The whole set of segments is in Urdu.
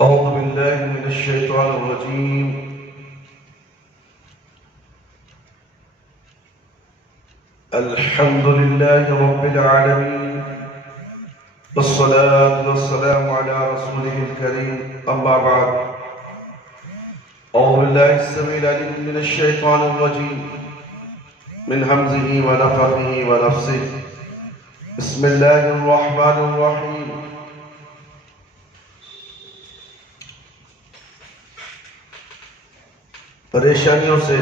أعوذ بالله من الشيطان الرجيم. الحمد لله رب العالمين، والصلاة والسلام على رسوله الكريم، أما بعد. أعوذ بالله السميع العليم من الشيطان الرجيم، من همزه ونفخه ونفسه. بسم الله الرحمن الرحيم. پریشانیوں سے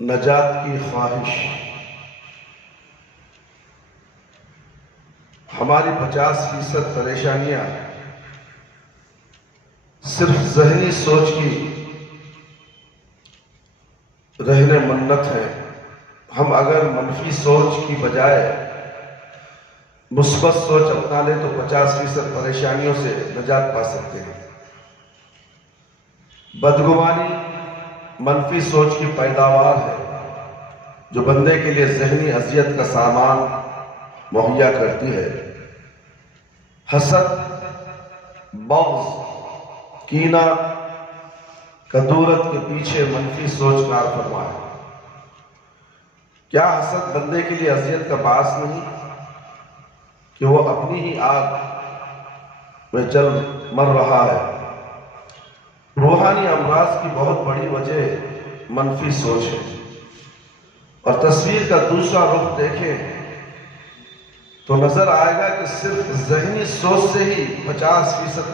نجات کی خواہش. ہماری 50% پریشانیاں صرف ذہنی سوچ کی رہن منت ہے. ہم اگر منفی سوچ کی بجائے مثبت سوچ اپنا لیں تو 50% پریشانیوں سے نجات پا سکتے ہیں. بدگمانی منفی سوچ کی پیداوار ہے جو بندے کے لیے ذہنی اذیت کا سامان مہیا کرتی ہے. حسد، بغض، کینہ، کدورت کے پیچھے منفی سوچ کار فرما ہے. کیا حسد بندے کے لیے اذیت کا باعث نہیں کہ وہ اپنی ہی آگ میں جل مر رہا ہے؟ روحانی امراض کی بہت بڑی وجہ منفی سوچ ہے. اور تصویر کا دوسرا رخ دیکھیں تو نظر آئے گا کہ صرف ذہنی سوچ سے ہی 50%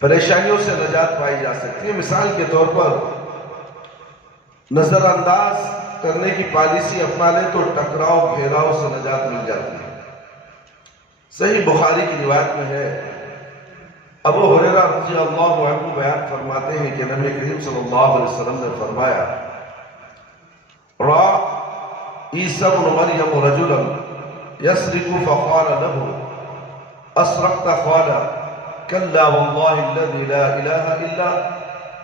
پریشانیوں سے نجات پائی جا سکتی ہے. مثال کے طور پر نظر انداز کرنے کی پالیسی اپنا لیں تو ٹکراؤ گھیراؤ سے نجات مل جاتی ہے. صحیح بخاری کی روایت میں ہے، ابو ہریرہ رضی اللہ عنہ بیان فرماتے ہیں کہ نبی کریم صلی اللہ علیہ وسلم نے فرمایا، رأى عیسیٰ بن مریم رجلا یسرق فقال له اسرقت؟ قال كلا والله الذي لا اله الا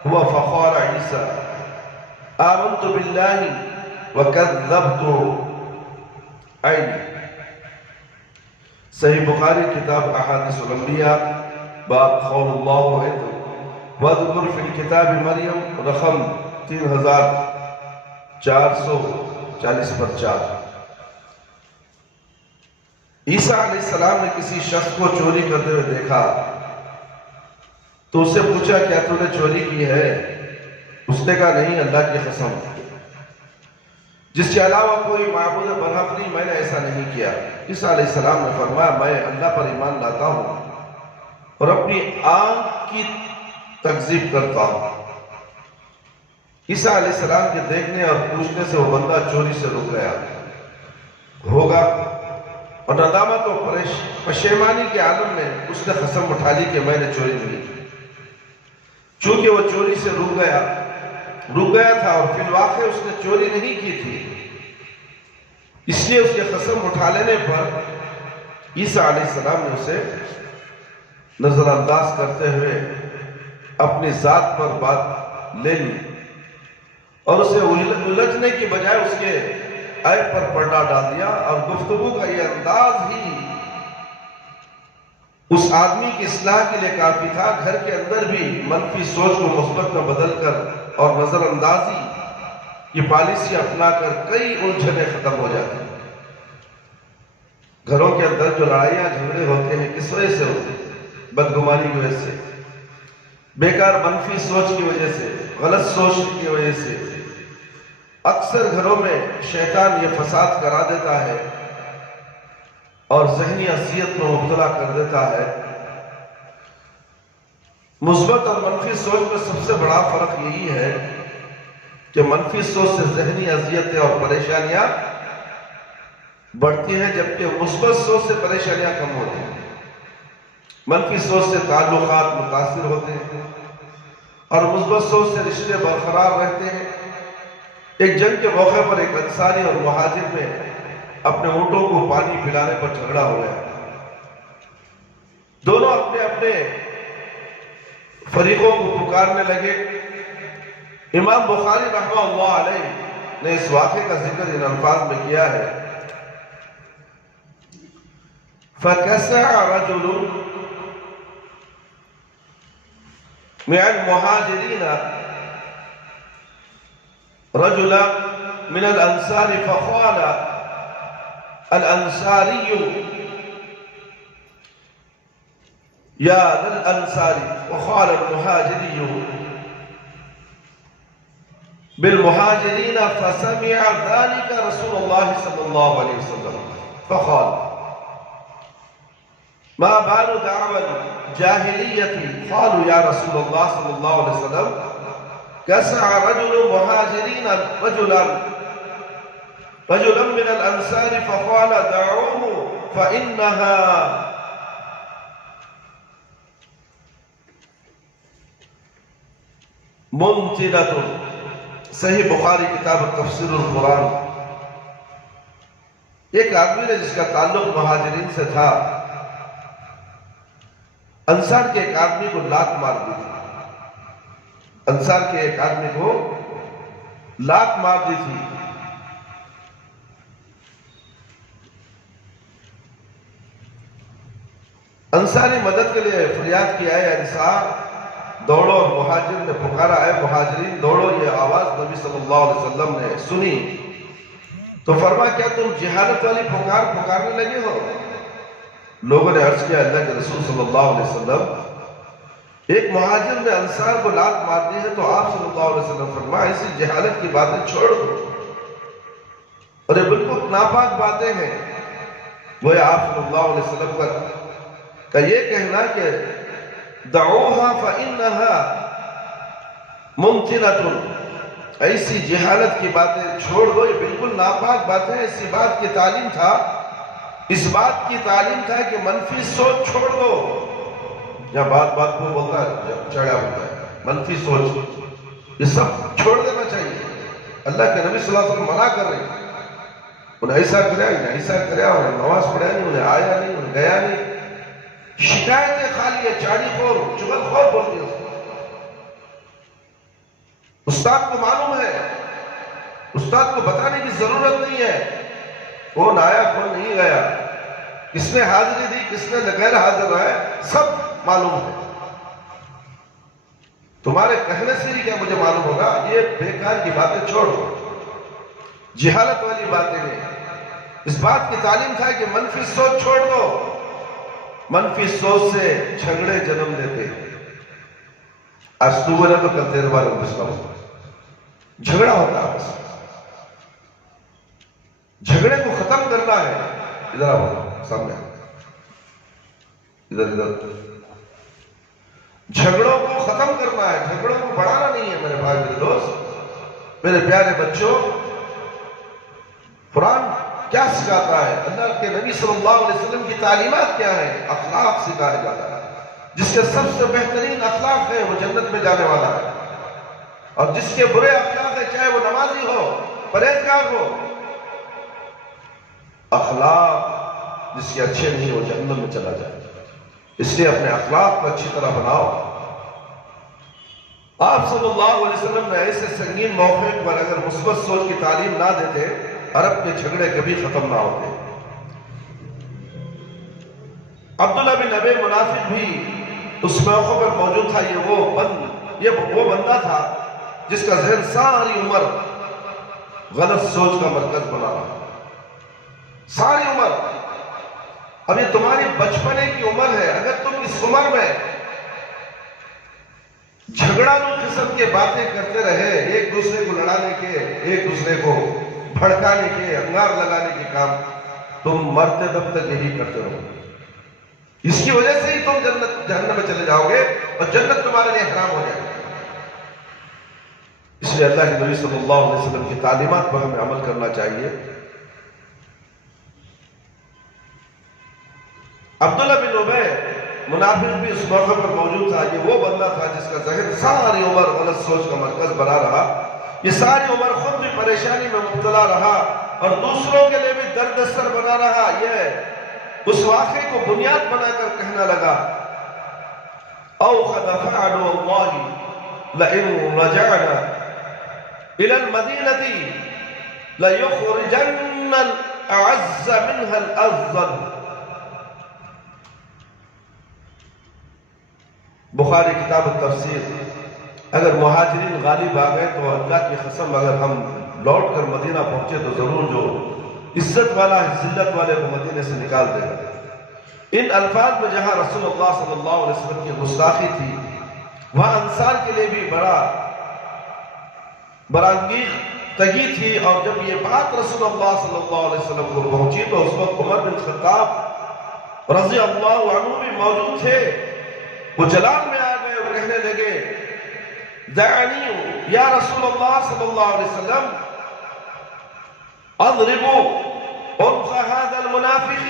هو. فقال عیسیٰ آمنت بالله وكذبت عینی. صحیح بخاری کتاب احادیث الانبیاء باب قول اللہ وَاذْكُرْ فِي الْكِتَابِ مریم رقم 3440/4. عیسیٰ علیہ السلام نے کسی شخص کو چوری کرتے ہوئے دیکھا تو اس سے پوچھا، کیا تو نے چوری کی ہے؟ اس نے کہا، نہیں، اللہ کی قسم، جس کے علاوہ کوئی معبود برحق نہیں، میں نے ایسا نہیں کیا. عیسیٰ علیہ السلام نے فرمایا، میں اللہ پر ایمان لاتا ہوں اور اپنی آنکھ کی تکذیب کرتا ہوں. عیسیٰ علیہ السلام کے دیکھنے اور پوچھنے سے وہ بندہ چوری سے رک گیا ہوگا اور ندامت و پشیمانی کے عالم میں اس نے قسم اٹھا لی کہ میں نے چوری نہیں کی. چونکہ وہ چوری سے رک گیا تھا اور فی الواقع اس نے چوری نہیں کی تھی، اس لیے اس کے قسم اٹھا لینے پر عیسیٰ علیہ السلام نے اسے نظر انداز کرتے ہوئے اپنی ذات پر بات لے لی اور اسے الجھنے کی بجائے اس کے عیب پر پردہ ڈال دیا. اور گفتگو کا یہ انداز ہی اس آدمی کی اصلاح کے لیے کافی تھا. گھر کے اندر بھی منفی سوچ کو مثبت میں بدل کر اور نظر اندازی کی پالیسی اپنا کر کئی الجھنیں ختم ہو جاتی ہیں. گھروں کے اندر جو لڑائیاں جھگڑے ہوتے ہیں کس وجہ سے ہوتے ہیں؟ بدگمانی کی وجہ سے، بیکار منفی سوچ کی وجہ سے، غلط سوچ کی وجہ سے. اکثر گھروں میں شیطان یہ فساد کرا دیتا ہے اور ذہنی اذیت میں مبتلا کر دیتا ہے. مثبت اور منفی سوچ میں سب سے بڑا فرق یہی ہے کہ منفی سوچ سے ذہنی اذیتیں اور پریشانیاں بڑھتی ہیں جبکہ مثبت سوچ سے پریشانیاں کم ہوتی ہیں. منفی سوچ سے تعلقات متاثر ہوتے ہیں اور مثبت سوچ سے رشتے برقرار رہتے ہیں. ایک جنگ کے موقع پر ایک انصاری اور مہاجر میں اپنے اونٹوں کو پانی پلانے پر جھگڑا ہو گیا. دونوں اپنے اپنے فریقوں کو پکارنے لگے. امام بخاری رحمہ اللہ علیہ نے اس واقعے کا ذکر ان الفاظ میں کیا ہے، فَكَسَعَ رَجُلٌ مع المهاجرين رجلا من الأنصار فقال الأنصاري يا للأنصار، وقال المهاجري بالمهاجرين، فسمع ذلك رسول الله صلى الله عليه وسلم فقال ما بال دعوى الجاهلية؟ قالوا يا رسول الله صلى الله عليه وسلم كسع رجل مهاجرين رجلا من الأنصار فقال دعوه فإنها منتنة. صحیح بخاری کتاب تفسیر القرآن. ایک آدمی نے جس کا تعلق مہاجرین سے تھا، انصار کے ایک آدمی کو لات مار دی تھی. انصار کے ایک آدمی کو لات مار دی تھی. انصاری مدد کے لیے فریاد کی، اے انصار دوڑو. اور مہاجر نے پکارا اے مہاجرین دوڑو. یہ آواز نبی صلی اللہ علیہ وسلم نے سنی تو فرمایا کیا تم جہالت والی پکارنے لگے ہو؟ لوگوں نے عرض کیا اللہ کے رسول صلی اللہ علیہ وسلم ایک مہاجر نے انصار کو لات مار دی ہے. تو آپ صلی اللہ علیہ وسلم فرمایا اسی جہالت کی باتیں چھوڑ دو اور یہ بالکل ناپاک باتیں ہیں. وہ آپ صلی اللہ علیہ وسلم کا یہ کہنا کہ دعوها فإنها ممتنة، ایسی جہالت کی باتیں چھوڑ دو، یہ بالکل ناپاک باتیں. اسی بات کی تعلیم تھا، اس بات کی تعلیم تھا کہ منفی سوچ چھوڑ دو. جب بات کو بولتا ہے، جب چڑھا ہوتا ہے منفی سوچ، یہ سب چھوڑ دینا چاہیے. اللہ کے نبی صلی اللہ علیہ وسلم منع کر رہے ہیں انہیں ایسا کریا ایسا کریا، انہیں نماز پڑھا نہیں، انہیں آیا نہیں، انہیں گیا نہیں. شکایتیں خالی ہے، چاڑی خور چغل خور بولتی ہے. استاد کو معلوم ہے، استاد کو بتانے کی ضرورت نہیں ہے کون آیا کون نہیں گیا، کس نے حاضری دی کس نے غیر حاضر رہا ہے، سب معلوم ہے. تمہارے کہنے سے ہی کیا مجھے معلوم ہوگا؟ یہ بیکار کی باتیں چھوڑو، جہالت والی باتیں نہیں. اس بات کی تعلیم تھا کہ منفی سوچ چھوڑ دو. منفی سوچ سے جھگڑے جنم دیتے. آج تو بولے تو کل تیرے بارے میں جھگڑا ہوتا ہے. جھگڑے کو ختم کرنا ہے. ادھر آؤ سامنے، ادھر جھگڑوں کو ختم کرنا ہے، جھگڑوں کو بڑھانا نہیں ہے. میرے بھائی میرے دوست میرے پیارے بچوں، قرآن کیا سکھاتا ہے؟ اللہ کے نبی صلی اللہ علیہ وسلم کی تعلیمات کیا ہے؟ اخلاق سکھایا جاتا ہے. جس کے سب سے بہترین اخلاق ہے وہ جنت میں جانے والا ہے، اور جس کے برے اخلاق ہے چاہے وہ نمازی ہو پرہیزگار ہو، اخلاق جس کے اچھے نہیں وہ جہنم میں چلا جائے. اس لیے اپنے اخلاق کو اچھی طرح بناؤ. آپ صلی اللہ علیہ وسلم نے ایسے سنگین موقع پر اگر مثبت سوچ کی تعلیم نہ دیتے، عرب کے جھگڑے کبھی ختم نہ ہوتے. عبداللہ بن ابی منافق بھی اس موقع پر موجود تھا. یہ وہ بندہ تھا جس کا ذہن ساری عمر غلط سوچ کا مرکز بنا رہا. ساری عمر. اب یہ تمہاری بچپنے کی عمر ہے. اگر تم اس عمر میں جھگڑالو قسم کے باتیں کرتے رہے، ایک دوسرے کو لڑانے کے، ایک دوسرے کو بھڑکانے کے، انگار لگانے کے کام، تم مرتے دم تک یہی کرتے رہو. اس کی وجہ سے ہی تم جہنم میں چلے جاؤ گے اور جنت تمہارے لیے حرام ہو جائے گی. اس لیے اللہ کے نبی صلی اللہ علیہ وسلم کی تعلیمات پر ہمیں عمل کرنا چاہیے. عبداللہ بن ابی منافق بھی اس موقع پر موجود تھا. یہ وہ بندہ تھا جس کا ذہن ساری عمر غلط سوچ کا مرکز بنا رہا. یہ ساری عمر خود بھی پریشانی میں مبتلا رہا اور دوسروں کے لیے بھی درد سر بنا رہا. یہ اس واقعے کو بنیاد بنا کر کہنا لگا او قد فعل والله لئن رجعنا الى المدينة ليخرجن الاعز منها الاذل. بخاری کتاب التفسیر، اگر مہاجرین غالب آ گئے تو اللہ کی قسم اگر ہم لوٹ کر مدینہ پہنچے تو ضرور جو عزت والا ہے ذلت والے کو مدینے سے نکال دے گا۔ ان الفاظ میں جہاں رسول اللہ صلی اللہ علیہ وسلم کی گستاخی تھی، وہاں انصار کے لیے بھی بڑا انگیخ تگی تھی، اور جب یہ بات رسول اللہ صلی اللہ علیہ وسلم کو پہنچی تو اس وقت عمر بن خطاب رضی اللہ عنہ بھی موجود تھے۔ وہ جلال میں آ گئے اور کہنے لگے دعنی یا رسول اللہ صلی اللہ علیہ وسلم اضربوا عنق هذا المنافق،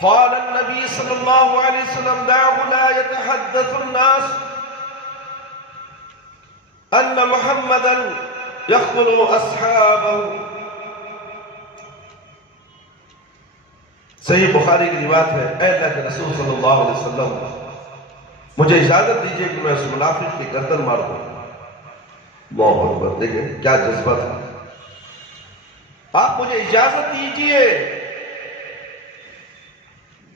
قال النبي صلى الله عليه وسلم دعه لا يتحدث الناس ان محمدا يقتل اصحابه۔ صحیح بخاری کی روایت ہے، اے اللہ کے رسول صلی اللہ علیہ وسلم مجھے اجازت دیجئے کہ میں اس منافق کی گردن مار دوں۔ اللہ اکبر، دیکھیں کیا جذبہ تھا۔ آپ مجھے اجازت دیجئے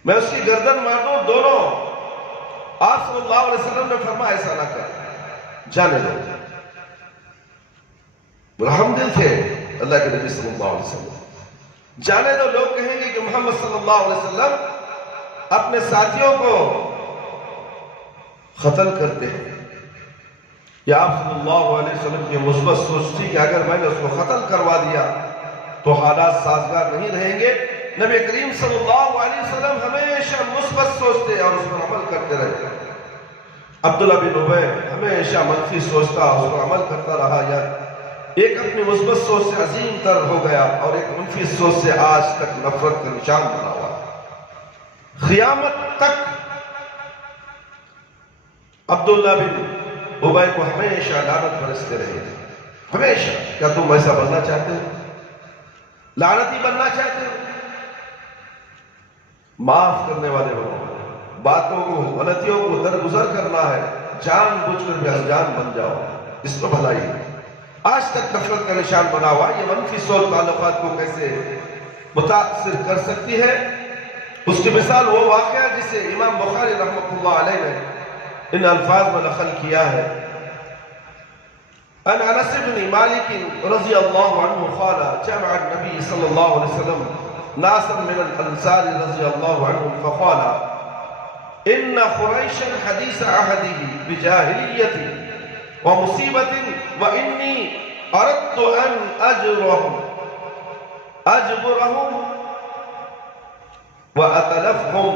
میں اس کی گردن مار دوں۔ دونوں آپ صلی اللہ علیہ وسلم نے فرمایا ایسا نہ کر، جانے دو۔ برہم دل تھے اللہ کے نبی صلی اللہ علیہ وسلم، جانے دو۔ لوگ کہیں گے کہ محمد صلی اللہ علیہ وسلم اپنے ساتھیوں کو قتل کرتے ہیں، یا آپ صلی اللہ علیہ وسلم کی مثبت سوچ تھی کہ اگر میں نے اس کو قتل کروا دیا تو حالات سازگار نہیں رہیں گے۔ نبی کریم صلی اللہ علیہ وسلم ہمیشہ مثبت سوچتے اور اس پر عمل کرتے رہے۔ عبداللہ بن ابی ہمیشہ منفی سوچتا، اس پر عمل کرتا رہا، یا ایک اپنی مثبت سوچ سے عظیم تر ہو گیا اور ایک منفی سوچ سے آج تک نفرت کا نشان بنا ہوا۔ قیامت تک عبداللہ بن ابی کو ہمیشہ لعنت برستے رہے، ہمیشہ۔ کیا تم ایسا بننا چاہتے ہو؟ لعنتی بننا چاہتے ہو؟ معاف کرنے والے ہو، باتوں کو غلطیوں کو درگزر کرنا ہے، جان بوجھ کر بھی انجان بن جاؤ، اس میں بھلائی ہے۔ آج تک نفرت کا نشان بنا ہوا۔ یہ منفی سوچ تعلقات کو کیسے متاثر کر سکتی ہے، اس کی مثال وہ واقعہ جسے امام بخاری رحمۃ اللہ علیہ نے ان الفاظ میں نقل کیا ہے۔ ان انس بن مالک رضی اللہ عنہ قال جمع النبي صلی اللہ علیہ وسلم ناسا من الانصار رضی اللہ عنهم فقال ان قریشا حدیث عہده بجاہلیت ومصیبت وانی اردت ان اجبرهم واتلفهم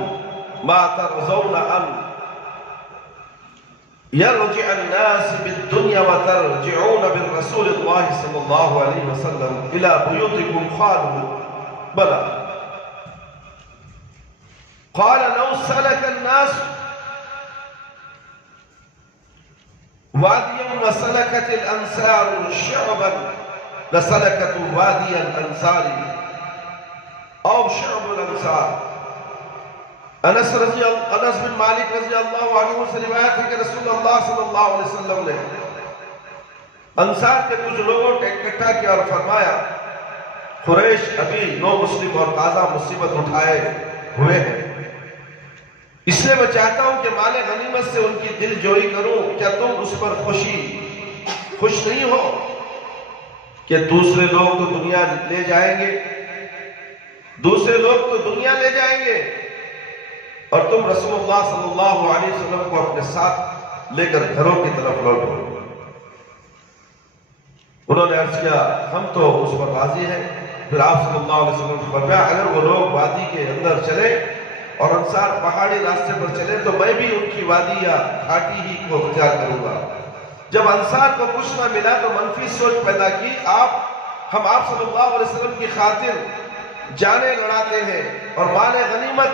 ما ترضون ان يرجع الناس بالدنيا وترجعون بالرسول الله صلى الله عليه وسلم إلى بيوتكم؟ قالوا بلى. قال لو سلك الناس واديا وسلكت الأنصار شعبا لسلكت وادي الأنصار أو شعب الأنصار۔ انس بن مالک رضی اللہ عنہ سے روایت ہے کہ رسول اللہ صلی اللہ علیہ وسلم نے انصار کے کچھ لوگوں کو اکٹھا کیا اور فرمایا قریش ابھی نو مسلم اور تازہ مصیبت اٹھائے ہوئے ہیں، اس لیے میں چاہتا ہوں کہ مال غنیمت سے ان کی دل جوئی کروں۔ کیا تم اس پر خوش نہیں ہو کہ دوسرے لوگ تو دنیا لے جائیں گے، دوسرے لوگ تو دنیا لے جائیں گے اور تم رسول اللہ صلی اللہ علیہ وسلم کو اپنے ساتھ لے کر گھروں کی طرف لوٹو۔ انہوں نے عرض کیا ہم تو اس پر راضی ہیں۔ پھر آپ صلی اللہ علیہ وسلم نے فرمایا اگر وہ لوگ وادی کے اندر چلے اور انصار پہاڑی راستے پر چلے تو میں بھی ان کی وادی یا گھاٹی ہی کو اختیار کروں گا۔ جب انصار کو کچھ نہ ملا تو منفی سوچ پیدا کی، ہم آپ صلی اللہ علیہ وسلم کی خاطر جانیں لڑاتے ہیں اور مال غنیمت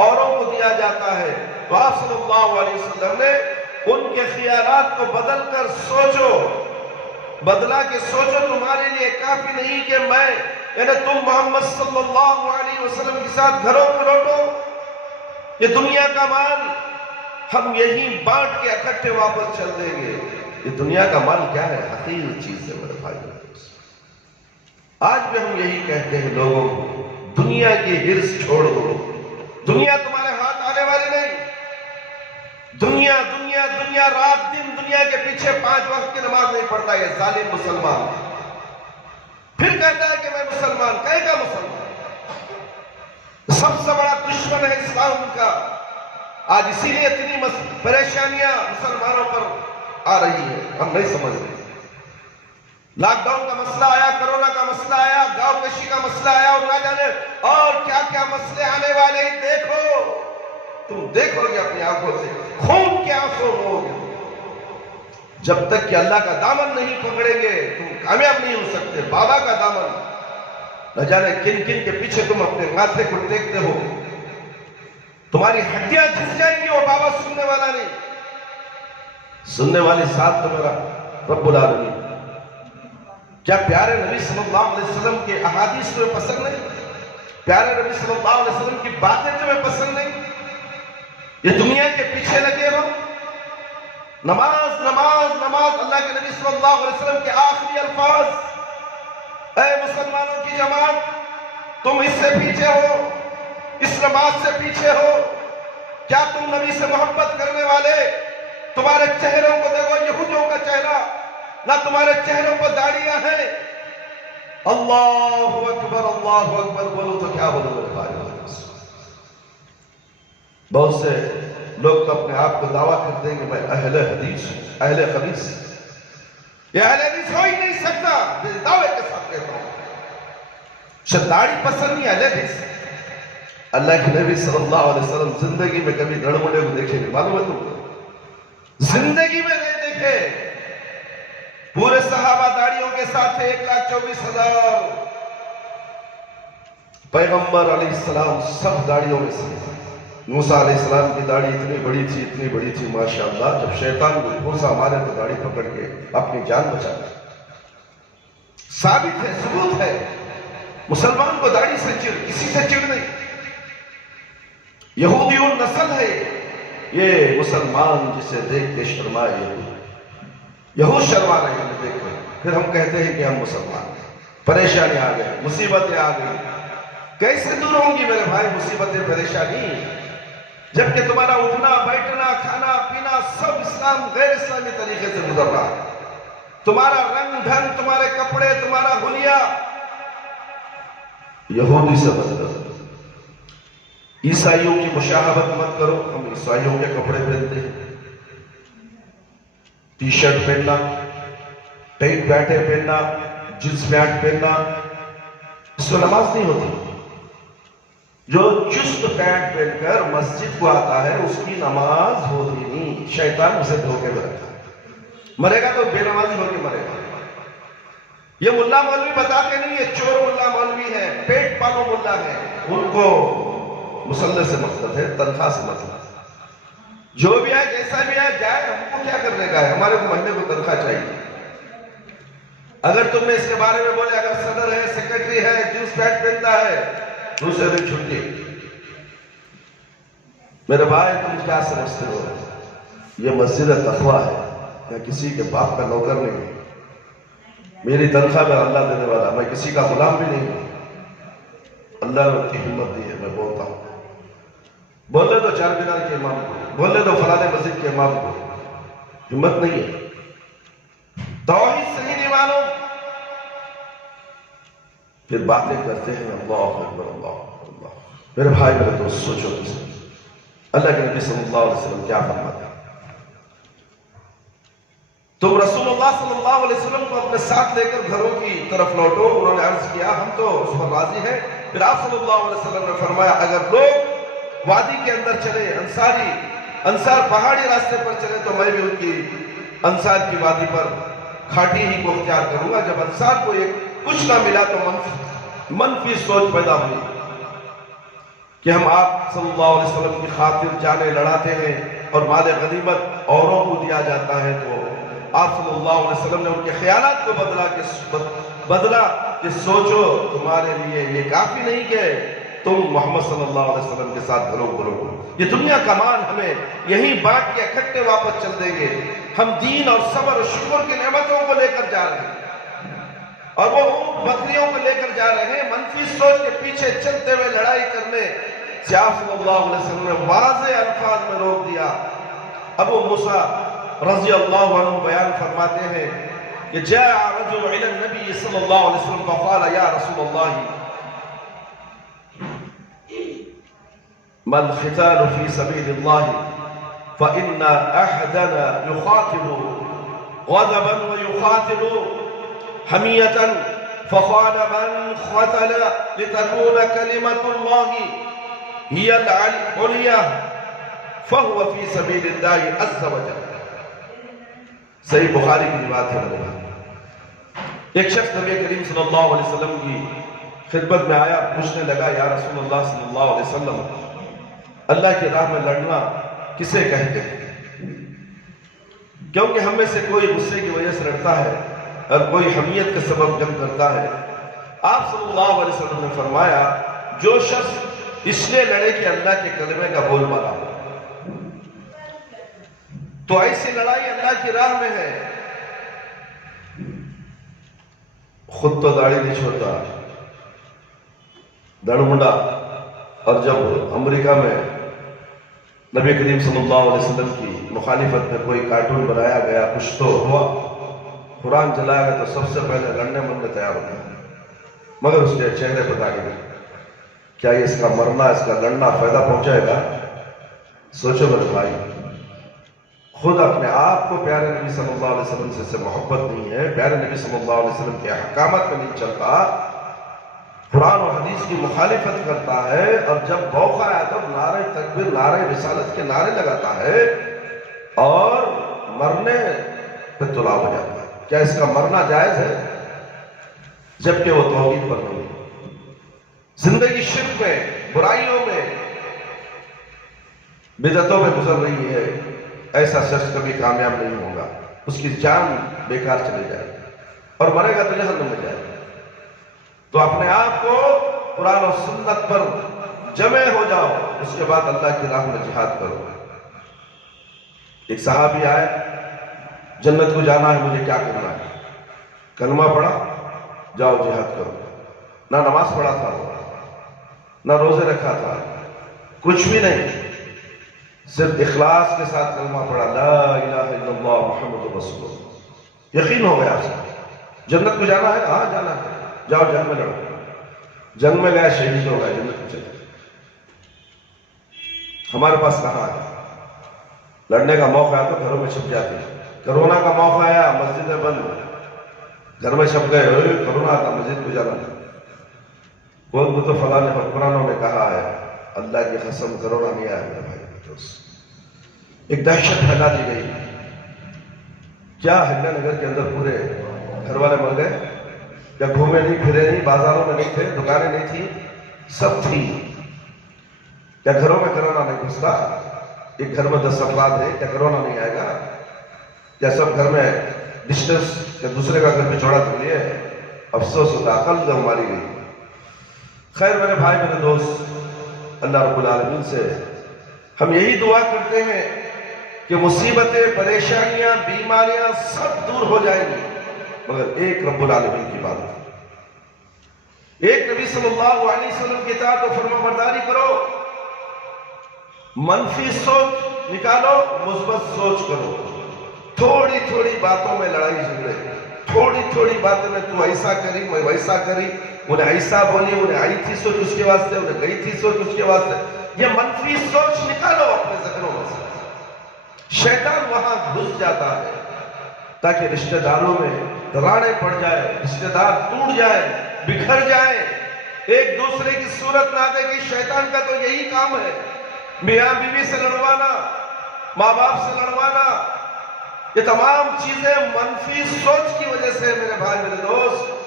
اوروں کو دیا جاتا ہے۔ تو آپ صلی اللہ علیہ وسلم نے ان کے خیالات کو بدل کر بدلا کہ سوچو تمہارے لیے کافی نہیں کہ میں تم محمد صلی اللہ علیہ وسلم کے ساتھ گھروں کو لوٹو، یہ دنیا کا مال ہم یہیں بانٹ کے اکٹھے واپس چل دیں گے۔ یہ دنیا کا مال کیا ہے؟ حقیر چیز ہے میرے بھائی۔ آج بھی ہم یہی کہتے ہیں لوگوں کو دنیا کی ہرس چھوڑ دو، دنیا تمہارے ہاتھ آنے والی نہیں، دنیا رات دن دنیا کے پیچھے 5 وقت کی نماز نہیں پڑھتا یہ ظالم مسلمان، پھر کہتا ہے کہ میں مسلمان، کہے گا مسلمان؟ سب سے بڑا دشمن ہے اسلام کا۔ آج اسی لیے اتنی پریشانیاں مسلمانوں پر آ رہی ہے، ہم نہیں سمجھ رہے۔ لاک ڈاؤن کا مسئلہ آیا، کرونا کا مسئلہ آیا، گاؤں کشی کا مسئلہ آیا، اور نہ جانے اور کیا کیا مسئلے آنے والے ہیں۔ دیکھو، تم دیکھو گے اپنی آنکھوں سے، خون کے آنسو ہوگے۔ جب تک کہ اللہ کا دامن نہیں پکڑیں گے تم کامیاب نہیں ہو سکتے۔ بابا کا دامن، نہ جانے کن کن کے پیچھے تم اپنے ماتھے کو ٹیکتے ہو، تمہاری ہڈیاں جھس جائیں گی، وہ بابا سننے والا نہیں، سننے والی ساتھ تو میرا رب العالمین۔ کیا پیارے نبی صلی اللہ علیہ وسلم کے احادیث تمہیں پسند نہیں؟ پیارے نبی صلی اللہ علیہ وسلم کی باتیں تمہیں پسند نہیں؟ یہ دنیا کے پیچھے لگے ہو؟ نماز نماز نماز، اللہ کے نبی صلی اللہ علیہ وسلم کے آخری الفاظ۔ اے مسلمانوں کی جماعت، تم اس سے پیچھے ہو، اس نماز سے پیچھے ہو؟ کیا تم نبی سے محبت کرنے والے تمہارے چہروں کو دیکھو، یہودیوں کا چہرہ، نہ تمہارے چہروں پر داڑیاں ہیں۔ اللہ اکبر بولو تو کیا بولو میرے بھائی؟ بہت سے لوگ تو اپنے آپ کو دعویٰ کرتے ہیں کہ میں اہل حدیث ہوں، اہل حدیث۔ یہ اہل حدیث ہو ہی نہیں سکتا، دعوے کے ساتھ کہتا ہوں۔ داڑھی پسند نہیں اہل حدیث۔ اللہ کے نبی صلی اللہ علیہ وسلم زندگی میں کبھی دڑمڑے کو دیکھے نہیں، معلوم ہے تم کو؟ زندگی میں نہیں دیکھے۔ پورے صحابہ داڑیوں کے ساتھ تھے، 1,24,000 پیغمبر علیہ السلام سب داڑیوں میں سے۔ موسیٰ علیہ السلام کی داڑھی اتنی بڑی تھی ماشاءاللہ، جب شیطان کو گھوسا مارے تو داڑھی پکڑ کے اپنی جان بچا لی۔ ثابت ہے، ثبوت ہے، مسلمان کو داڑھی سے کسی سے چڑ نہیں۔ یہودیوں نسل ہے یہ مسلمان جسے دیکھ کے شرمائے یہود شرما رہے ہیں ہمیں دیکھ کر، پھر ہم کہتے ہیں کہ ہم مسلمان ہیں۔ پریشانی آ گئی، مصیبتیں آ گئی، کیسے دور ہوں گی میرے بھائی مصیبتیں، پریشانی؟ جبکہ تمہارا اٹھنا بیٹھنا کھانا پینا سب اسلام غیر اسلامی طریقے سے گزر رہا ہے۔ تمہارا رنگ ڈھنگ، تمہارے کپڑے، تمہارا حلیہ یہودی سے بدل۔ عیسائیوں کی مشابہت مت کرو، ہم عیسائیوں کے کپڑے پہنتے ہیں، ٹی شرٹ پہننا، ٹائٹ پیٹیں پہننا، جینس پینٹ پہننا، اس میں نماز نہیں ہوتی۔ جو چست پینٹ پہن کر مسجد کو آتا ہے اس کی نماز ہوتی نہیں، شیطان اسے دھوکے میں رکھا ہے۔ مرے گا تو بے نمازی ہو کے مرے گا۔ یہ ملا مولوی بتاتے نہیں، یہ چور ملا مولوی ہے، پیٹ پالو ملا ہے، ان کو مسلح سے مقصد ہے، تنخواہ سے مقصد ہے۔ جو بھی ہے جیسا بھی ہے جائے، ہم کو کیا کرنے کا ہے، ہمارے کو مہینے کو تنخواہ چاہیے۔ اگر تم نے اس کے بارے میں بولے، اگر صدر ہے، سیکرٹری ہے، جینس پینٹ پہنتا ہے، دوسرے دن چھٹی۔ میرے بھائی تم کیا سمجھتے ہو؟ یہ مسجد تقویٰ ہے، میں کسی کے باپ کا نوکر نہیں ہوں، میری تنخواہ میں اللہ دینے والا، میں کسی کا غلام بھی نہیں ہوں۔ اللہ نے اتنی ہمت دی ہے، میں بولتا ہوں۔ بول لے تو چار مینار کے امام کو، بول لے تو فلاں مسجد کے امام کو، ہمت نہیں ہے۔ توحید صحیح نہیں معلوم، پھر باتیں کرتے ہیں اللہ اکبر اللہ اللہ۔ میرے بھائی میرے دوست سوچو کسی اللہ کے نبی صلی اللہ علیہ وسلم کیا فرماتے ہیں؟ تم رسول اللہ صلی اللہ علیہ وسلم کو اپنے ساتھ لے کر گھروں کی طرف لوٹو۔ انہوں نے عرض کیا ہم تو اس پر راضی ہیں۔ پھر آپ صلی اللہ علیہ وسلم نے فرمایا اگر لوگ وادی کے اندر چلے، انصار پہاڑی راستے پر چلے تو میں بھی ان کی انصار کی وادی پر کھاٹی ہی کو اختیار کروں گا۔ جب انصار کو یہ کچھ نہ ملا تو منفی سوچ پیدا ہوئی کہ ہم آپ صلی اللہ علیہ وسلم کی خاطر جانیں لڑاتے ہیں اور مال غنیمت اوروں کو دیا جاتا ہے، تو آپ صلی اللہ علیہ وسلم نے ان کے خیالات کو بدلا کہ سوچو تمہارے لیے یہ کافی نہیں کہ تم محمد صلی اللہ علیہ وسلم کے ساتھ گھروں کرو، یہ دنیا کا مان ہمیں یہیں بانٹ کے اکٹھے واپس چل دیں گے۔ ہم دین اور صبر اور شکر کی نعمتوں کو لے کر جا رہے ہیں اور وہ بکریوں کو لے کر جا رہے ہیں۔ منفی سوچ کے پیچھے چلتے ہوئے لڑائی کرنے سے آپ صلی اللہ علیہ وسلم نے واضح الفاظ میں روک دیا۔ ابو موسیٰ رضی اللہ عنہ بیان فرماتے ہیں کہ جاء رجل الى النبی صلی اللہ علیہ وسلم فقال یا رسول اللہ ما القتال في سبيل الله فإن أحدنا يقاتل غضبا ويقاتل حمية فقال من قتل لتكون كلمة الله هي العليا فهو في سبيل الله عز وجل. صحیح بخاری کی روایت ہے. ایک شخص نبی کریم صلی اللہ علیہ وسلم کی خدمت میں آیا، پوچھنے لگا یا رسول اللہ صلی اللہ علیہ وسلم اللہ کی راہ میں لڑنا کسے کہتے ہیں؟ کیونکہ ہم میں سے کوئی غصے کی وجہ سے لڑتا ہے اور کوئی حمیت کے سبب جنگ کرتا ہے. آپ صلی اللہ علیہ وسلم نے فرمایا جو شخص اس لیے لڑے کہ اللہ کے کلمے کا بول بالا ہو. تو ایسی لڑائی اللہ کی راہ میں ہے. خود تو داڑھی نہیں چھوڑتا دڑ منڈا، اور جب امریکہ میں نبی کریم صلی اللہ علیہ وسلم کی مخالفت میں کوئی کارٹون بنایا گیا، کچھ تو ہوا، قرآن جلایا گیا، تو سب سے پہلے لڑنے مرنے تیار ہوتا ہے، مگر اس کے چہرے بتا کے کیا یہ اس کا مرنا، اس کا لڑنا فائدہ پہنچائے گا؟ سوچو میرے بھائی، خود اپنے آپ کو پیارے نبی صلی اللہ علیہ وسلم سے محبت نہیں ہے، پیارے نبی صلی اللہ علیہ وسلم کے احکامات میں نہیں چلتا، قرآن و حدیث کی مخالفت کرتا ہے، اور جب موقع آیا تب نعرہ تکبیر، نعرہ رسالت کے نعرے لگاتا ہے اور مرنے پہ تلا ہو جاتا ہے. کیا اس کا مرنا جائز ہے؟ جبکہ وہ توحید پر نہیں ہے، زندگی شرک میں، برائیوں میں، بدعتوں میں گزر رہی ہے. ایسا شخص کبھی کامیاب نہیں ہوگا، اس کی جان بیکار چلی جائے اور مرے گا تو جہنم میں جائے گا. تو اپنے آپ کو قرآن و سنت پر جمع ہو جاؤ، اس کے بعد اللہ کی راہ میں جہاد کرو. ایک صحابی آئے، جنت کو جانا ہے، مجھے کیا کرنا ہے؟ کلمہ پڑھا، جاؤ جہاد کرو. نہ نماز پڑھا تھا، نہ روزے رکھا تھا، کچھ بھی نہیں، صرف اخلاص کے ساتھ کلمہ پڑھا، لا الہ الا اللہ محمد رسول اللہ. یقین ہو گیا آپ سے جنت کو جانا ہے؟ ہاں جانا ہے، جاؤ جنگ میں لڑو. جنگ میں گیا، شہید ہو گیا، جنت کو چلے. ہمارے پاس کہاں ہے؟ لڑنے کا موقع آیا تو گھروں میں چھپ جاتے ہیں. کرونا کا موقع آیا، مسجدیں بند، گھر میں چھپ گئے، کرونا آتا مسجد کو جانا نہیں. وہ تو فلاں حکمرانوں نے کہا ہے، اللہ کی قسم کرونا نہیں آیا میرے بھائی. ایک دہشت پھیلا دی گئی. کیا ہنگا نگر کے اندر پورے گھر والے مر گئے؟ کیا گھومے نہیں، پھرے نہیں، بازاروں میں نہیں تھے، دکانیں نہیں تھی؟ سب تھی. کیا گھروں میں کرونا نہیں گھستا؟ ایک گھر میں 10 افراد ہے، کیا کرونا نہیں آئے گا؟ کیا سب گھر میں ڈسٹنس، کیا دوسرے کا گھر پچھوڑا کر لیے؟ افسوس ہوتا، عقل جب ماری گئی. خیر میرے بھائی، میرے دوست، اللہ رب العالمین سے ہم یہی دعا کرتے ہیں کہ مصیبتیں، پریشانیاں، بیماریاں سب دور ہو جائیں گی، مگر ایک رب العالمین کی بات ہے، ایک نبی صلی اللہ علیہ وسلم کی اطاعت و فرما برداری کرو. منفی سوچ نکالو، مثبت سوچ کرو. تھوڑی تھوڑی باتوں میں لڑائی جھگڑے، تھوڑی تھوڑی باتیں میں تو ایسا کری، میں ویسا کری، انہیں ایسا بولی، انہیں آئی تھی سوچ اس کے واسطے، انہیں گئی تھی سوچ اس کے واسطے. یہ منفی سوچ نکالو اپنے ذہنوں میں سے. شیطان وہاں گھس جاتا ہے تاکہ رشتہ داروں میں دراڑیں پڑ جائے، رشتہ دار ٹوٹ جائے، بکھر جائے، ایک دوسرے کی صورت نہ دے. کہ شیطان کا تو یہی کام ہے، میاں بیوی سے لڑوانا، ماں باپ سے لڑوانا. یہ تمام چیزیں منفی سوچ کی وجہ سے میرے بھائی، میرے دوست.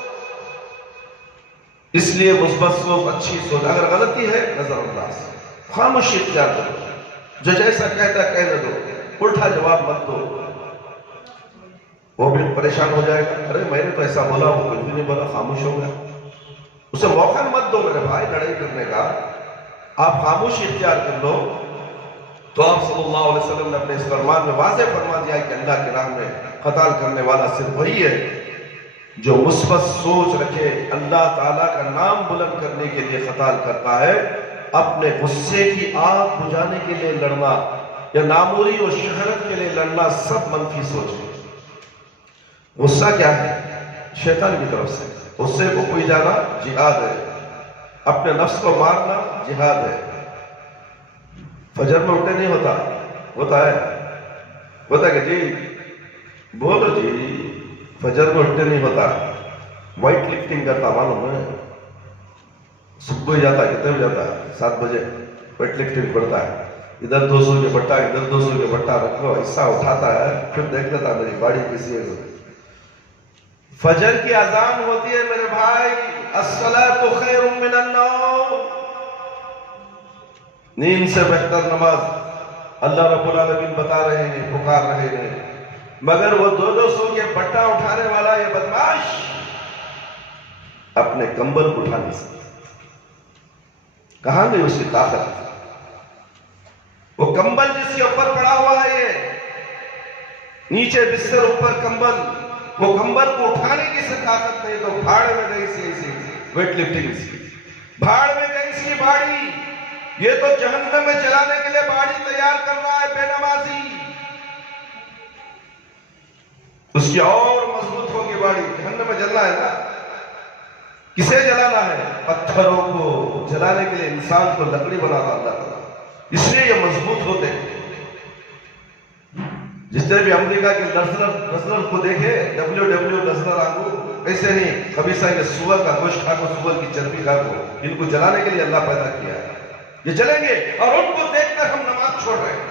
اس لیے مثبت سوچ، اچھی سوچ. اگر غلطی ہے نظر انداز، خاموشی اختیار کرو، جو جیسا کہتا کہنے دو، الٹا جواب مت دو. وہ بھی پریشان ہو جائے گا، ارے میں نے تو ایسا بولا، وہ کچھ بھی نہیں بولا، خاموش ہو گیا. اسے موقع مت دو میرے بھائی لڑائی کرنے کا. آپ خاموشی اختیار کر لو. تو آپ صلی اللہ علیہ وسلم نے اپنے اس فرمان میں واضح فرما دیا کہ اللہ کی راہ میں قتال کرنے والا صرف وہی ہے جو مثبت سوچ رکھے، اللہ تعالیٰ کا نام بلند کرنے کے لیے قتال کرتا ہے. اپنے غصے کی آگ بجھانے کے لیے لڑنا یا ناموری اور شہرت کے لیے لڑنا سب منفی سوچ ہے۔ غصہ کیا ہے؟ شیطان کی طرف سے، غصے کو کوئی جانا جہاد ہے، اپنے نفس کو مارنا جہاد ہے۔ فجر میں اٹھنے نہیں ہوتا کہ جی بولو جی، فجر میں اٹھنے نہیں ہوتا، وائٹ لفٹنگ کرتا معلوم ہے، صبح جاتا کتنے بجے جاتا ہے؟ 7 بجے ویٹ لفٹنگ کرتا ہے، ادھر 200 کے بٹا ادھر 200 کے بٹا رکھ لو، حصہ اٹھاتا ہے، پھر دیکھ لیتا میری باڑی کسی ہے۔ فجر کی اذان ہوتی ہے میرے بھائی، الصلاۃ خیر من النوم، نیند سے بہتر نماز اللہ رب العالمین بتا رہے ہیں، پکار رہے ہیں، مگر وہ 200 کے بٹا اٹھانے والا یہ بدماش اپنے کمبل کو اٹھا نہیں سکتا۔ کہاں گئی اس کی طاقت؟ وہ کمبل جس کے اوپر پڑا ہوا ہے، یہ نیچے بستر اوپر کمبل، وہ کمبل کو اٹھانے کی سے طاقت نہیں، تو بھاڑ میں گئی سی ویٹ لفٹنگ سی، بھاڑ میں گئی سی باڑی، یہ تو جہنم میں جلانے کے لیے باڑی تیار کر رہا ہے بے نمازی، اس کی اور مضبوط ہوگی باڑی، جہنم میں جلنا ہے نا۔ کسے جلانا ہے؟ پتھروں کو جلانے کے لیے انسان کو لکڑی بناتا اللہ تعالیٰ، اس لیے یہ مضبوط ہوتے ہیں۔ جس طرح بھی امریکہ کے لسنر کو دیکھے، WW لسنر آگو، ایسے نہیں خبیثہ کے سور کا گوشت کھا کو، سور کی چربی کھا کو، ان کو جلانے کے لیے اللہ پیدا کیا ہے، یہ جلیں گے، اور ان کو دیکھ کر ہم نماز چھوڑ رہے ہیں،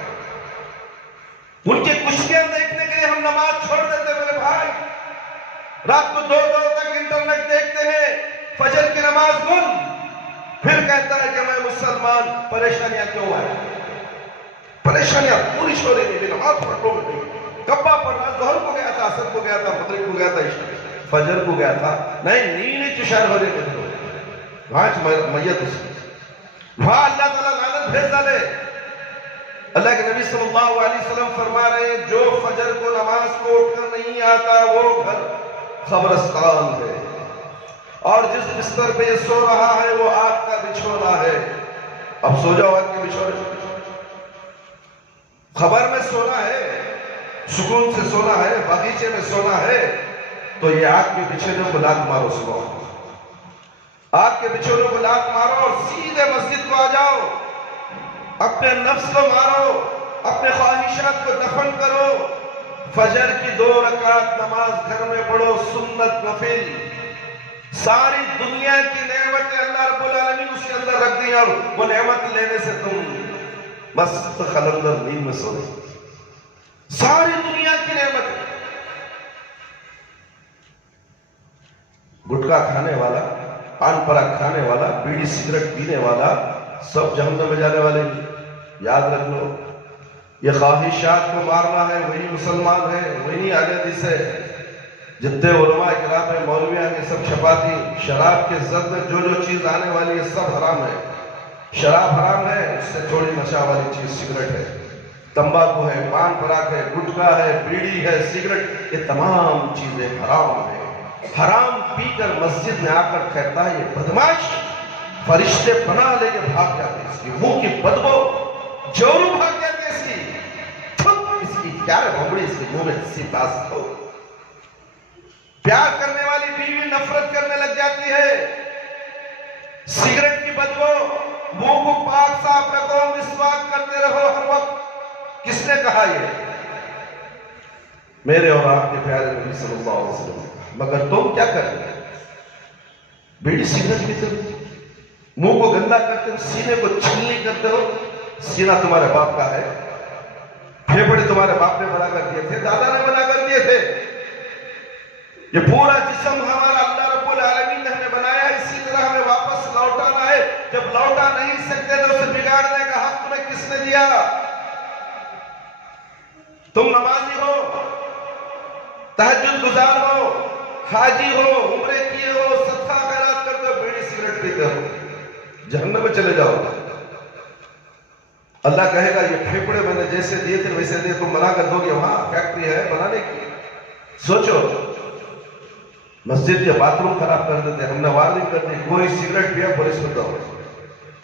ان کے کشتیاں دیکھنے کے لیے ہم نماز چھوڑ دیتے میرے بھائی، رات کو 2 تک انٹرنیٹ دیکھتے ہیں، فجر کی نماز گل، پھر کہتا ہے کہ میں مسلمان، پریشانیاں کیوں ہیں؟ پریشانیاں پوری چھوڑے نہیں، نماز پڑھ لو نہیں، کبا پڑھنا، ظہر کو گیا تھا، عصر کو گیا تھا، مغرب کو گیا تھا، فجر کو گیا تھا، نہیں نیند چشار ہو رہے تھے، وہاں میت اس میں، وہاں اللہ تعالیٰ لعنت بھیج ڈالے۔ اللہ کے نبی صلی اللہ علیہ وسلم فرما رہے ہیں، جو فجر کو نماز کو اٹھ کر نہیں آتا وہ گھر قبرستان ہے، اور جس بستر پہ یہ سو رہا ہے وہ آگ کا بچھونا ہے۔ اب سو جاؤ آگ کے بچھونے، خبر میں سونا ہے، سکون سے سونا ہے، باغیچے میں سونا ہے، تو یہ آگ کے بچھونے کو لات مارو، صبح آگ کے بچھونے کو لات مارو اور سیدھے مسجد کو آ جاؤ، اپنے نفس کو مارو، اپنے خواہشات کو دفن کرو، فجر کی 2 رکعت نماز گھر میں پڑھو، سنت نفل، ساری دنیا کی نعمتیں اللہ رب العالمین اس کے اندر رکھ دی، اور وہ نعمت لینے سے تم مست خلندر نیند میں سو رہے، ساری دنیا کی نعمتیں۔ گٹکا کھانے والا، پان پراگ کھانے والا، بیڑی سگریٹ پینے والا، سب جہنم میں جانے والے، یاد رکھ لو، یہ خواہشات کو مارنا ہے، وہی مسلمان ہے، وہی اہل حدیث ہے۔ جتنے علماء کرام ہیں، مولویاں ہیں، سب چھپاتی، شراب کے زد میں جو جو چیز آنے والی ہے سب حرام ہے، شراب حرام ہے، اس سے تھوڑی نشہ والی چیز سگریٹ ہے، تمباکو ہے، پان پراگ ہے، گٹکا ہے، بیڑی ہے، سگریٹ، یہ تمام چیزیں حرام ہیں۔ حرام پی کر مسجد میں آ کر کہتا ہے یہ بدماش، فرشتے پناہ لے کے بھاگ جاتے ہیں، اس کی منہ کی بدبو جورو بھاگ جاتے ہیں، اس کی کیا ہے بھوڑی، اس کے منہ میں سی باس ہو۔ پیار کرنے والی بیوی نفرت کرنے لگ جاتی ہے، سگریٹ کی بدبو، منہ کو پاک صاف رکھو، مسواک کرتے رہو ہر وقت۔ کس نے کہا یہ؟ میرے اور آپ کے پیارے نبی صلی اللہ علیہ وسلم۔ مگر تم کیا کر رہے؟ بیڑی سگریٹ پیتے ہو، منہ کو گندا کرتے ہو، سینے کو چھلنی کرتے ہو۔ سینہ تمہارے باپ کا ہے، پھیپھڑے تمہارے باپ نے بنا کر دیے تھے، دادا نے بنا کر دیے تھے، یہ پورا جسم ہمارا اللہ رب العالمین نے ہمیں بنایا، اسی طرح ہمیں واپس لوٹانا ہے۔ جب لوٹا نہیں سکتے تو اسے بگاڑنے کا حق تمہیں کس نے دیا؟ تم نمازی ہو، تہجد گزار ہو، حاجی ہو، عمرے کیے ہو، صدقہ خیرات کرتے ہو، بیڑی سگریٹ پیتے ہو، جہنم میں چلے جاؤ۔ اللہ کہے گا یہ پھیپڑے میں نے جیسے دیے تھے ویسے دیے، تم بنا کر دو گے، وہاں فیکٹری ہے بنانے کی۔ سوچو، مسجد کے باتھ روم خراب کر دیتے، ہم نے وارننگ کر دی، کوئی سگریٹ پیا پولیس کو دو،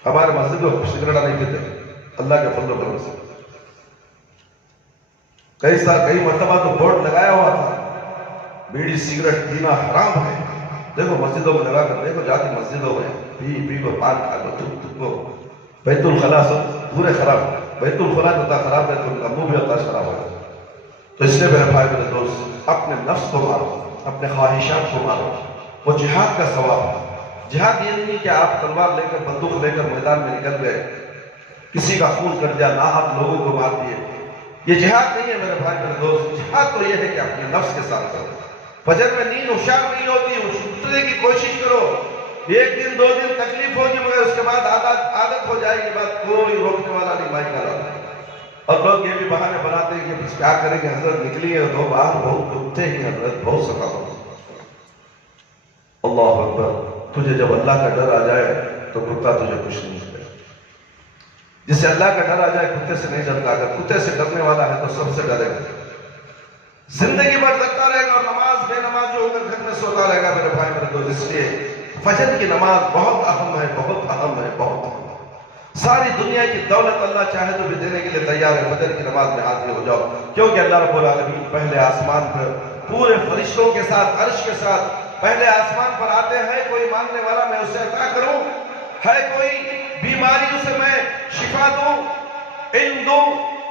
ہمارے مسجد میں سگریٹ نہیں پیتے، اللہ کے فضل و کرم سے۔ کئی مرتبہ تو بورڈ لگایا ہوا تھا بیڑی سگریٹ پینا حرام ہے. دیکھو مسجدوں میں لگا کر دیکھو، جا کے مسجدوں میں پی کو پان کھا لو، تم کو بیت الخلا سب پورے خراب. بیت الخلا جو ہوتا خراب ہے تو ان کا منہ بھی ہوتا خراب ہے. تو اس لیے میرے بھائی میرے دوست، اپنے نفس کو مارو، اپنے خواہشات کو مارو. وہ جہاد کا ثواب ہے. جہاد یہ نہیں کہ آپ تلوار لے کر بندوق لے کر میدان میں نکل گئے، کسی کا خون کر دیا، ناحق لوگوں کو مار دیے. یہ جہاد نہیں ہے میرے بھائی میرے دوست. جہاد تو یہ ہے کہ اپنے نفس کے ساتھ کرو. فجر میں نیند ہوشیار نہیں ہوتی، اٹھنے کی کوشش کرو. ایک دن دو دن تکلیف ہوگی، مگر اس کے بعد عادت ہو جائے گی. بات کوئی روکنے والا نہیں بھائی کا لاتا. اور لوگ یہ بھی بہانے بناتے ہیں کہ کیا کریں گے حضرت، نکلی ہے تو باہر بہت دکھتے ہی حضرت، بہت سکا ہو. اللہ اکبر. تجھے جب اللہ کا ڈر آ جائے تو کتا تجھے کچھ نہیں کرے. جسے اللہ کا ڈر آ جائے کتے سے نہیں ڈرتا. اگر کتے سے ڈرنے والا ہے تو سب سے ڈرے گا. زندگی بھر ڈرتا رہے گا اور نماز بے نماز ہو کر گھر میں سوتا رہے گا. میرے بھائی میرے دوست، اس لیے فجر کی نماز بہت اہم ہے، بہت اہم ہے، بہت اہم ہے. ساری دنیا کی دولت اللہ چاہے تو بھی دینے کے لیے تیار ہے. فجر کی نماز میں حاضر ہو جاؤ، کیونکہ اللہ رب العالمین پہلے آسمان پر پورے فرشتوں کے ساتھ، عرش کے ساتھ پہلے آسمان پر آتے ہیں. کوئی مانگنے والا میں اسے عطا کروں، ہے کوئی بیماری اسے میں شفا دوں، علم دوں،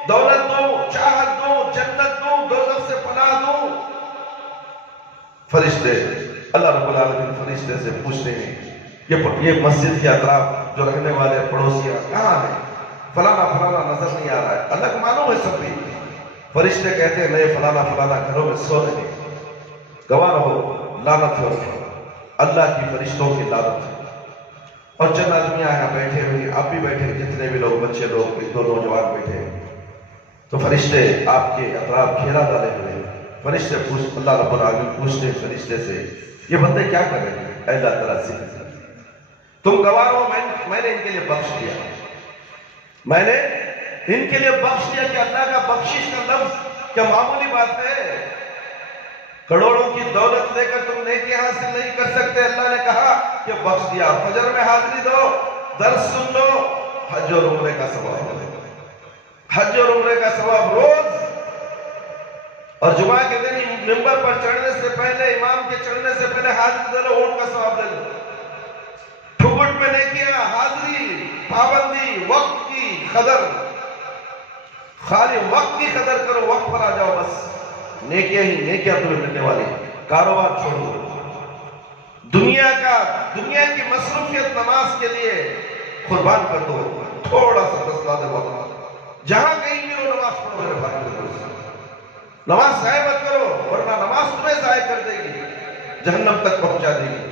دولت دوں، چاہت دوں، جنت دوں، دوزخ سے پناہ دوں. فرشتے، اللہ رب العالمین فرشتے سے پوچھتے ہیں یہ مسجد کے اطراف جو رہنے والے پڑوسیاں کہاں ہیں؟ فلانا فلانا نظر نہیں آ رہا ہے. اللہ کو معلوم ہے سب بھی. فرشتے کہتے ہیں نہیں، فلانا فلانا گھروں میں سو رہے ہیں. گواہ رہو، لعنت ہو. اللہ کی فرشتوں کی لعنت ہے. اور چند آدمی یہاں بیٹھے ہوئے، آپ بھی بیٹھے، جتنے بھی لوگ، بچے لوگ، ایک دو نوجوان بیٹھے ہیں، تو فرشتے آپ کے اطراف گھیرا ڈالے ہوئے ہیں. فرشتے اللہ رب العالمین پوچھتے ہیں فرشتے سے، یہ بندے کیا کر رہے ہیں؟ اے اللہ تعالیٰ ذکر کر. تم گواہ ہو، میں نے ان کے لیے بخش دیا. میں نے ان کے لیے بخش دیا. کہ اللہ کا بخشش کا لفظ کیا معمولی بات ہے؟ کروڑوں کی دولت لے کر تم نیکیاں حاصل نہیں کر سکتے. اللہ نے کہا کہ بخش دیا. فجر میں حاضری دو، درس سن لو، حج اور عمرے کا ثواب ہے. حج اور عمرے کا ثواب روز. اور جمعہ کے دن منبر پر چڑھنے سے پہلے، امام کے چڑھنے سے پہلے حاضری دے لو، اونٹ کا ثواب دے لو. ٹھکٹ میں نیکیاں، حاضری، پابندی، وقت کی قدر. خالی وقت کی قدر کرو، وقت پر آ جاؤ، بس نیکیاں ہی نیکیاں تمہیں ملنے والی. کاروبار چھوڑو، دنیا کی مصروفیت نماز کے لیے قربان کر دو. تھوڑا سا 10 لازم وقت، جہاں کہیں بھی ہو نماز پڑھو میرے بھائی میرے دوست. نماز ضائع مت کرو، ورنہ نماز تمہیں ضائع کر دے گی، جہنم تک پہنچا دے گی.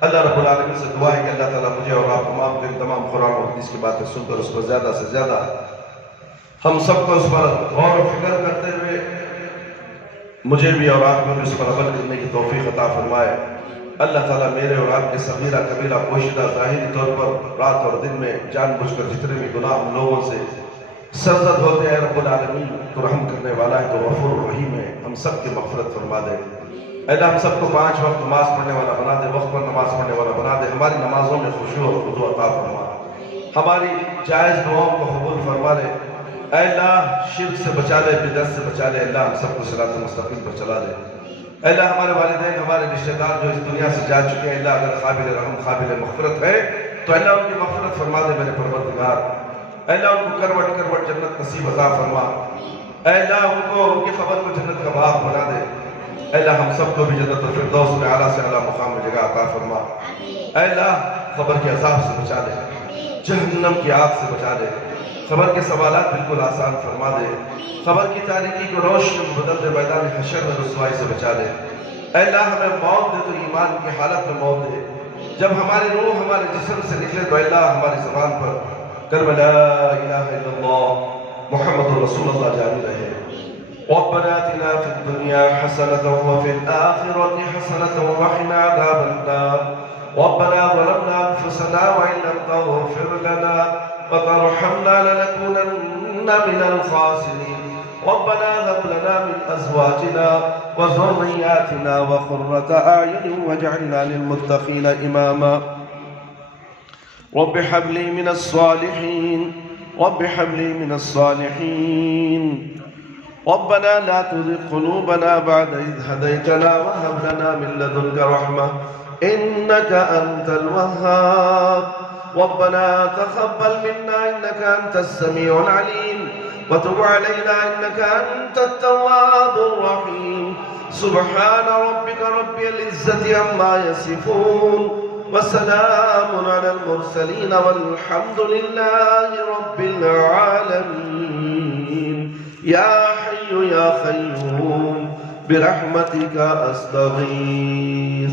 اللہ رب العالمین سے دعا ہے کہ اللہ تعالیٰ مجھے اور آپ تمام کو تمام قرآن و حدیث کی باتیں سن کر اس پر زیادہ سے زیادہ ہم سب کو اس پر غور و فکر کرتے ہوئے مجھے بھی اور آپ کو بھی اس پر عمل کرنے کی توفیق عطا فرمائے. اللہ تعالیٰ میرے اور آپ کے صغیرہ کبیرہ پوشیدہ ظاہری طور پر رات اور دن میں جان بوجھ کر جتنے بھی گناہ ہم لوگوں سے سرزد ہوتے ہیں، رب العالمین تو رحم کرنے والا ہے، تو غفور رحیم ہے، ہم سب کی مغفرت فرما دے. اللہ ہم سب کو 5 وقت نماز پڑھنے والا بنا دے، وقت پر نماز پڑھنے والا بنا دے. ہماری نمازوں میں خشوع اور خضوع عطا فرما. ہماری جائز دعاؤں کو قبول فرما لے. اے اللہ شرک سے بچا لے، بدعت سے بچا لے. اللہ ہم سب کو صراط مستقیم پر چلا دے. اے اللہ ہمارے والدین، ہمارے رشتہ دار جو اس دنیا سے جا چکے ہیں، اللہ اگر قابل رحم قابل مغفرت ہے تو اللہ ان کی مغفرت فرما دے میرے پروردگار. اے اللہ ان کو کروٹ کروٹ جنت نصیب عطا فرما. اے اللہ ان کو ان کی قبر کو جنت کا باغ بنا دے. اے اللہ ہم سب کو بھی جنت الفردوس میں اعلیٰ سے اعلیٰ مقام میں جگہ عطا فرما. اے اللہ قبر کے عذاب سے بچا دے، جہنم کی آگ سے بچا دے. قبر کے سوالات بالکل آسان فرما دے. قبر کی تاریکی کو روشنی میں بدل دے. میدان حشر میں رسوائی سے بچا دے. اے اللہ ہمیں موت دے تو ایمان کی حالت میں موت دے. جب ہماری روح ہمارے جسم سے نکلے تو اللہ ہماری زبان پر کلمہ لا الہ الا اللہ محمد رسول اللہ جاری رہے. ربنا آتنا في الدنيا حسنة وفي الآخرة حسنة وقنا عذاب النار. ربنا ظلمنا أنفسنا وإن لم تغفر لنا وترحمنا لنكونن من الخاسرين. ربنا هب لنا من أزواجنا وذرياتنا قرة أعين واجعلنا للمتقين إماما. رب هب لي من الصالحين، رب هب لي من الصالحين. ربنا لا تزغ قلوبنا بعد إذ هديتنا وهب لنا من لدنك رحمة إنك أنت الوهاب. ربنا تقبل منا إنك أنت السميع العليم وتب علينا إنك أنت التواب الرحيم. سبحان ربك رب العزة عما يصفون وسلام على المرسلين والحمد لله رب العالمين. يا حي يا قيوم برحمتك أستغيث